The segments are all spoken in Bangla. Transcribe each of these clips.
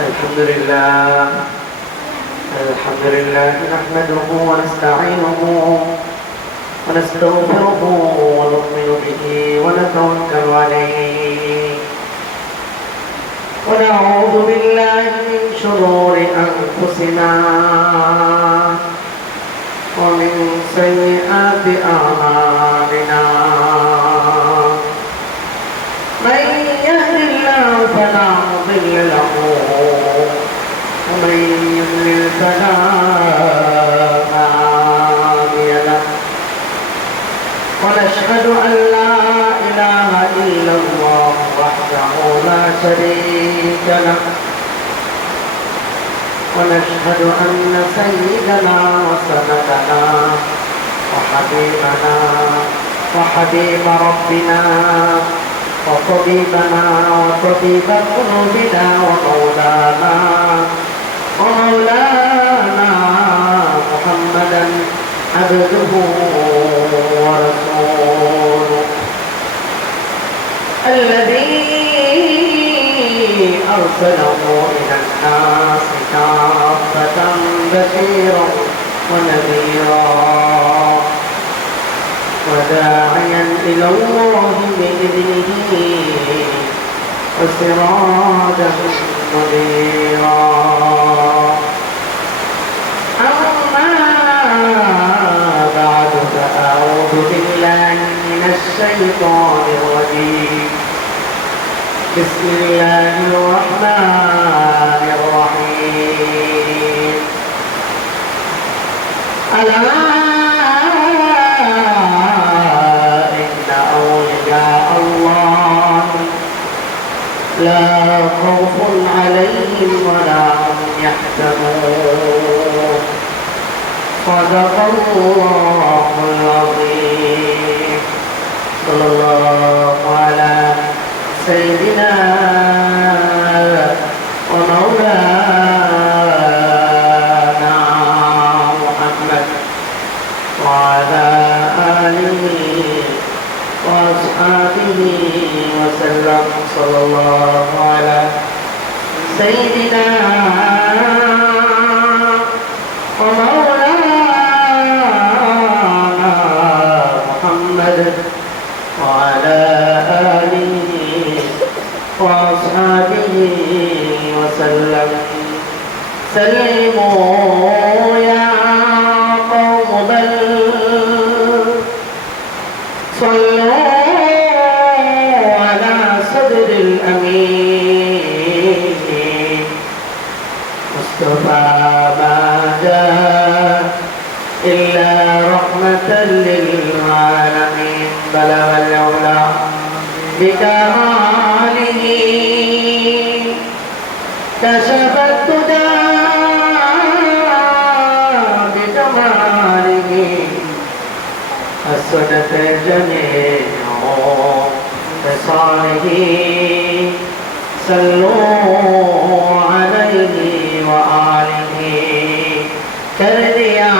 الحمد لله نحمده ونستعينه ونستغفره ونؤمن به ونتوكل عليه ونعوذ بالله من شرور أنفسنا ومن سيئات أعمالنا من يهد الله فلا مضل له ومن يضلل فلا هادي له ونشهد أن لا إله إلا الله وحده لا شريك له ونشهد أن سيدنا وسندنا وحبيبنا وحبيب ربنا وطبيبنا وطبيب قلوبنا ومولانا محمدا عبده ورسوله الذي أرسله إلى الناس كافة بشيرا ونذيرا وداعيا إلى الله بإذنه وسراجا منيرا أما بعد فأعوذ بالله من الشيطان الرجيم بسم الله الرحمن الرحيم ألا لا خوف عليهم ولا هم يحزنون صدق الله العظيم صلى الله على سيدنا ومولانا محمد وعلى آله وأصحابه وسلم صلى الله على سيدنا ومولانا محمد وعلى آله وأصحابه وسلم سلموا يا قوم بل صلوا على صدر الأمين مصطفى ما جاء إلا رحمة للعالمين بلغ العلا بكماله كشف الدجى بجماله السنة جميع خصاله صلوا عليه وآله کر دیا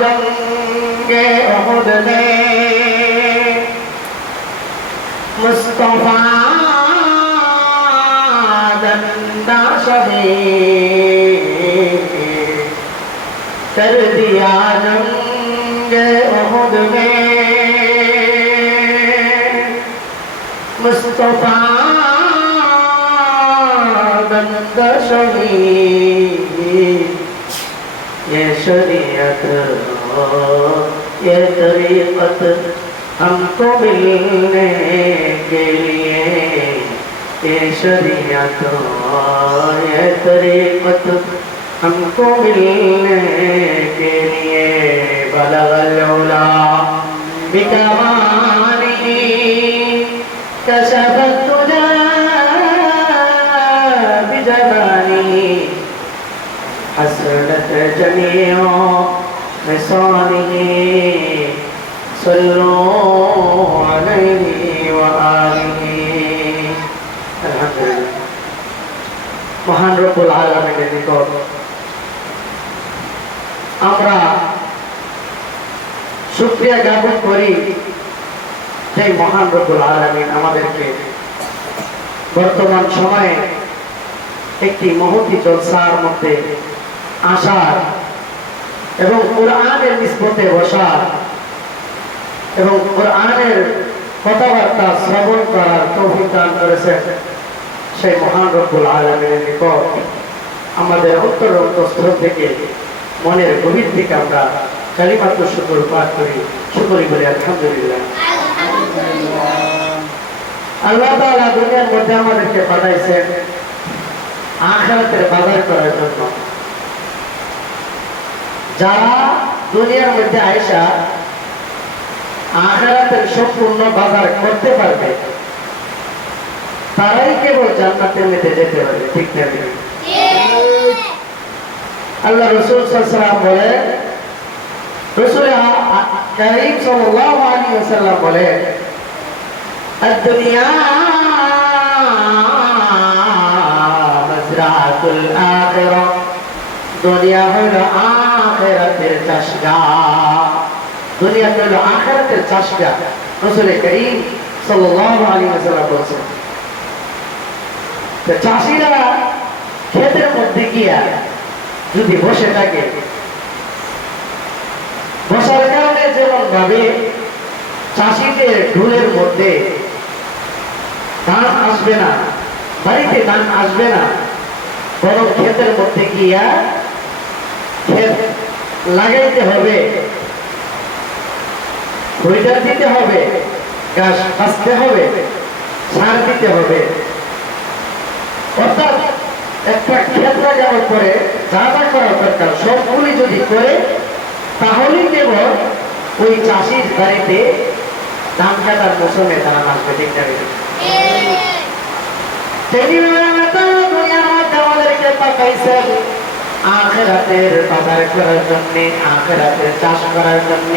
جنگ احد نے مصطفیٰ زندہ شہید کر دیا جنگ احد میں مصطفیٰ زندہ شہید یہ شریعت یہ طریقت ہم کو ملنے کے لیے یہ شریعت یہ طریقت ہم کو ملنے کے لیے بلغ العلا بکمالہ کشف الدجى بجمالہ حسنت جميع خصاله صلوا عليه وآله الحمد لله মহান রব্বুল আলামিনের নিকট আমরা শুকরিয়া জ্ঞাপন করি যে মহান রব্বুল আলামিন আমাদেরকে বর্তমান সময়ে একটি মহতি জলসার মধ্যে আসার এবং কোরআনের নিসবতে বসার এবং কোরআনের কথাবার্তা শ্রবণ করার তৌফিক দান করেছেন সেই মহান রব্বুল আলামিনের নিকট আমাদের অন্তরস্থল থেকে মনের গভীর থেকে আমরা কালিমাত শুকর পাঠ করি, শুকরি বলি আলহামদুলিল্লাহ। আল্লাহ তাআলা দুনিয়ার মধ্যে আমাদেরকে পাঠাইছেন আখিরাতের বাজার করার জন্য। যারা দুনিয়ার মধ্যে আয়েশা আখিরাতের সম্পূর্ণ বাজার করতে পারবে তারাই কেবল জান্নাতের মধ্যে যেতে পারবে, ঠিক না? আল্লাহ রাসূল সাল্লাল্লাহু আলাইহি ওয়াসাল্লাম বলেন, রাসূল কারীম সাল্লাল্লাহু আলাইহি ওয়াসাল্লাম বলেন, আদ-দুনিয়া মাযরাআতুল আখিরাহ, দুনিয়া হলো আখিরাতের চাষগাহ। দুনিয়া হলো আখিরাতের চাষগাহ। রাসূল কারীম সাল্লাল্লাহু আলাইহি ওয়াসাল্লাম বলেছেন, চাষিরা ক্ষেতের মধ্যে গিয়া যদি বসে থাকে, বসার কারণে যেমন ভাবে চাষিদের ঢোলের মধ্যে ধান আসবে না, বাড়িতে ধান আসবে না, বরং ক্ষেতের মধ্যে গিয়া ক্ষেত লাগাইতে হবে, রুইটার দিতে হবে, ঘাস কাটতে হবে, সার দিতে হবে। অর্থাৎ একটা ক্ষেত লাগানোর পরে যা যা করার দরকার সবগুলি যদি করে তাহলেই কেবল ওই চাষির বাড়িতে ধান কাটার মৌসুমে ধান আসবে, ঠিক না? আমাদেরকে পাঠাইছেন আখিরাতের বাজার করার জন্য, আখিরাতের চাষ করার জন্য।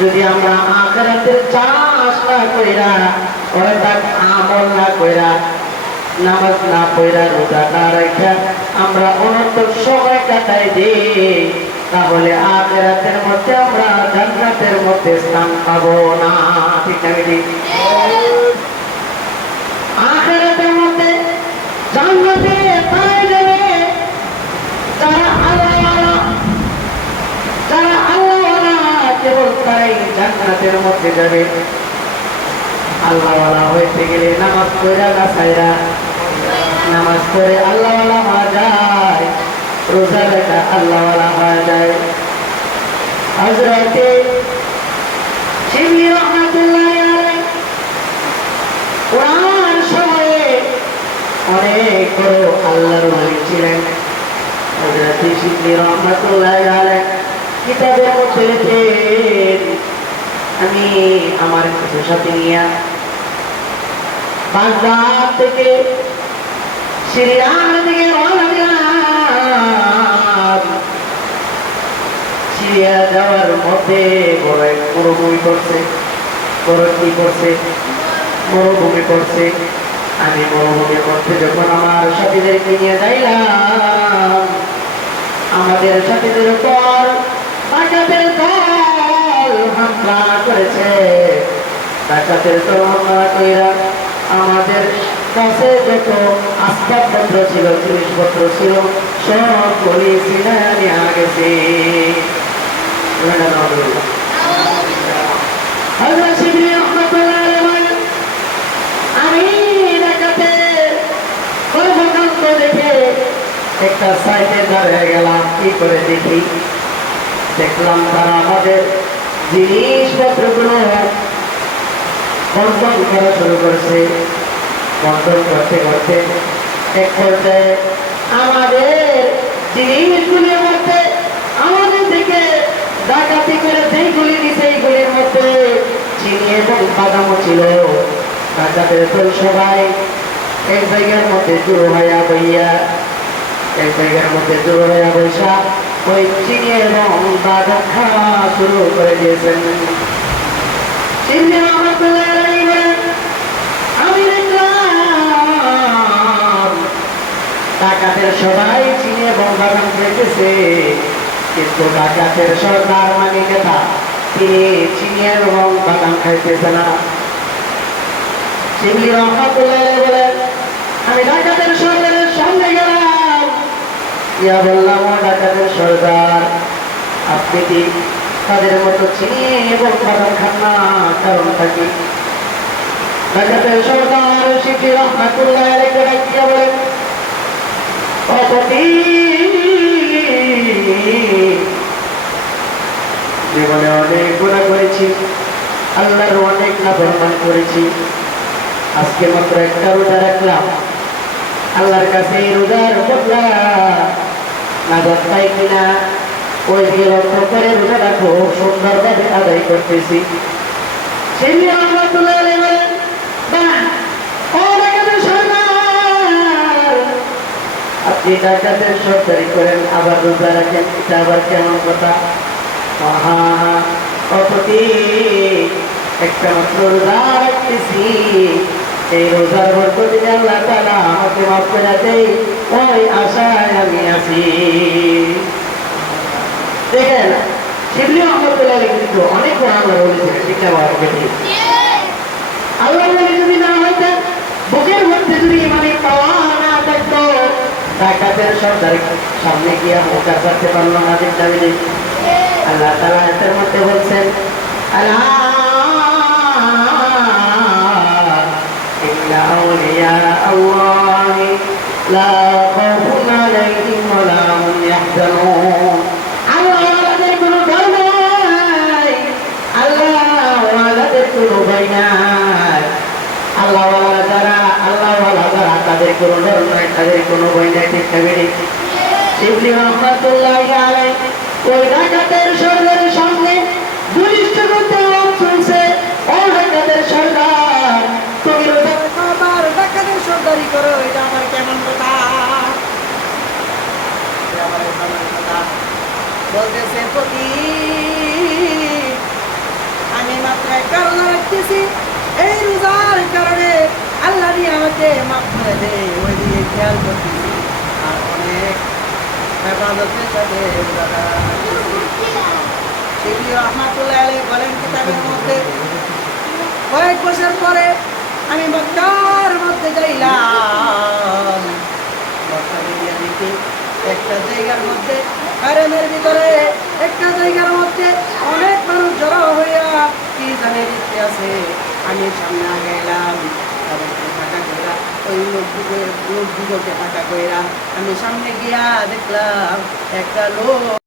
যদি আমরা আখিরাতের চাষ না কইরা, অর্থাৎ আমল না কইরা, নামাজ না পড়া, রোজা না রাখা আমরা অনন্তর সময় কাটাই দিই, তাহলে আখিরাতের মধ্যে আমরা জান্নাতের মধ্যে স্থান পাবো না, ঠিক না? আখিরাতের মধ্যে জান্নাতে পাই যাবে যারা আল্লাহওয়ালা, যারা আল্লাহওয়ালা কেবল তাই জান্নাতের মধ্যে যাবে। আল্লাহওয়ালা হইতে গেলে নামাজ পড়া না ছাইরা, নামাজ পড়ে আল্লাহওয়ালা হওয়া যায়, রোজা রাখা আল্লাহওয়ালা হওয়া যায়। হযরতে শিবলি রাহমাতুল্লাহ আলাইহি কোরআন সময়ে অনেক বড় আল্লাহর ওলি ছিলেন। হযরতে শিবলি রাহমাতুল্লাহ আলাইহি কিতাবের মধ্যে লিখেন, আমি আমার কিছু সাথে নিয়ে বাগদাদ থেকে সিরিয়ার দিকে রওনা দিলাম। সিরিয়া যাওয়ার মধ্যে বড় এক মরুভূমি পড়ছে, মরুভূমি পড়ছে। আমি মরুভূমির মধ্যে যখন আমার সাথীদেরকে নিয়ে যাইলাম, আমাদের সাথীদের উপর ডাকাতের দল হামলা করেছে। ডাকাতের দল হামলা কইরা আমাদের কাছে যত আসবাবপত্র ছিল, জিনিসপত্র ছিল, সব পুলিশ নিয়ে গেছে। আমি ডাকাতের কর্মকাণ্ড দেখে একটা সাইডে দাঁড়িয়ে গেলাম। কি করে দেখি, দেখলাম তারা আমাদের জিনিসপত্রগুলো বন্টন করা শুরু করছে। বন্টন করতে করতে এক পর্যায়ে আমাদের জিনিসগুলির মধ্যে আমাদের দিকে ডাকাতি করে যেইগুলি নিছে এইগুলির মধ্যে চিনি এবং বাদামও ছিল। ডাকাতের দল সবাই এক জায়গার মধ্যে জড়ো হইয়া বইয়া, এক জায়গার মধ্যে জড়ো হইয়া বৈশা ওই চিনি এবং বাদাম খাওয়া শুরু করে দিয়েছেন। চিনি আমি দেখলাম ডাকাতের সবাই চিনি এবং বাদাম খেতেছে, কিন্তু ডাকাতের সরকার মানে নেতা তিনি চিনি এবং বাদাম খাইতেছে না। শিবলি রহমাতুল্লাহ বলেন, আমি ডাকাতের সরকারের সঙ্গে ইয়া বললাম, ও ডাকাতের সর্দার, আপনি কি তাদের মতো চিনি এবং বাদাম খান না? কারণটা কি? ডাকাতের সর্দার শিবলি রহমাতুল্লাহ আলাইহি ডাকিয়া বলেন, অপতি, জীবনে অনেক গুনাহ করেছি, আল্লাহর অনেক নাফরমানি করেছি, আজকে মাত্র একটা রোজা রাখলাম, আল্লাহর কাছে এই রোজার বদলা নাজাত পাই কিনা ওই দিকে লক্ষ্য করে রোজাটা খুব সুন্দরভাবে আদায় করতেছি। শিবলি রহমাতুল্লাহ আলাইহি বলেন, বাহ, ও ডাকাতের সর্দার, আপনি ডাকাতের সর্দারি করেন আবার রোজা রাখেন, এটা আবার কেমন কথা? মহা অপতি, একটা মাত্র রোজা রাখতেছি, এই রোজার বরকতে আল্লাহ তাআলা আমাকে মাফ করে দেয়, ওই আশায় আমি আছি। দেখেন, শিবলি রহমাতুল্লাহ আলাইহি কিন্তু অনেক বড় আল্লাহর ওলি ছিলেন, ঠিক না বাবা? আল্লাহর ওলি যদি না হইতেন, বুকের মধ্যে যদি ইমানের পাওয়ার না থাকতো, ডাকাতের সর্দার সামনে গিয়া মোকার করতে পারলো না। জিন্দাবিদি আল্লাহ তাআলা এর মধ্যে বলছেন, আলা ইন্না আউলিয়া আল্লাহি লা খাউফুন আলাইহিম ওয়া লা হুম ইয়াহজানুন। আল্লাহ ওয়ালাদের কোনো ভয় নাই, আল্লাহ ওয়ালাদের কোনো ভয় নাই। আল্লাহ ওয়ালা যারা, আল্লাহ ওয়ালা যারা, তাদের কোনো ডর নাই, তাদের কোনো ভয় নাই। ঠিক না? শিবলি রহমাতুল্লাহি আলাইহি ওই ডাকাতের সর্দারের সঙ্গে ঘনিষ্ঠ করতে চলছে। ও ডাকাতের সর্দার, তুমি রোজা আবার ডাকাতের সর্দারি করো, এটা আমার কেমন কথা? বলতেছে, প্রতি আমি মাত্র একটা রোজা রাখতেছি, এই রোজার কারণে আল্লাহ আমাকে মাফ করে দেয়, ওই দিকে খেয়াল করতেছি, আর অনেক হেফাজতের সাথে শিবলি রহমাতুল্লাহ আলাইহি বলেন কিতাবের মধ্যে, কয়েক বছর পরে আমি মক্কার মধ্যে যাইলাম। মক্কা গিয়ে দেখি একটা জায়গার মধ্যে, হারেমের ভিতরে একটা জায়গার মধ্যে অনেক মানুষ জড়ো হইয়া কি জানে দেখতে আছে। আমি সামনে গেলাম, তাদেরকে ফাঁকা কইরা, ওই লোকগুলোকে ফাঁকা কইরা আমি সামনে গিয়া দেখলাম একটা লোক